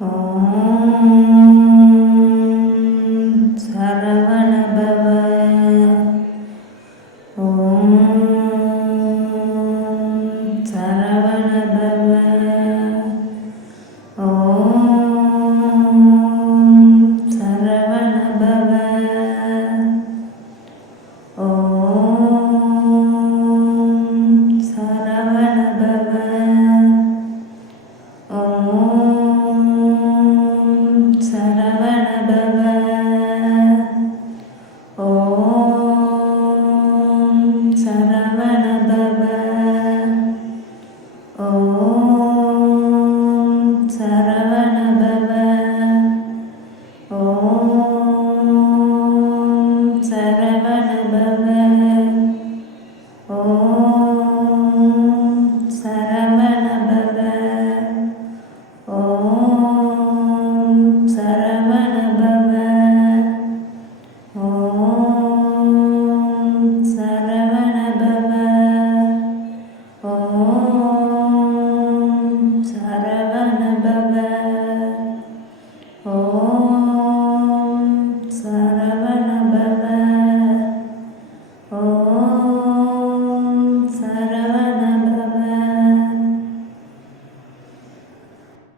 哦。Oh.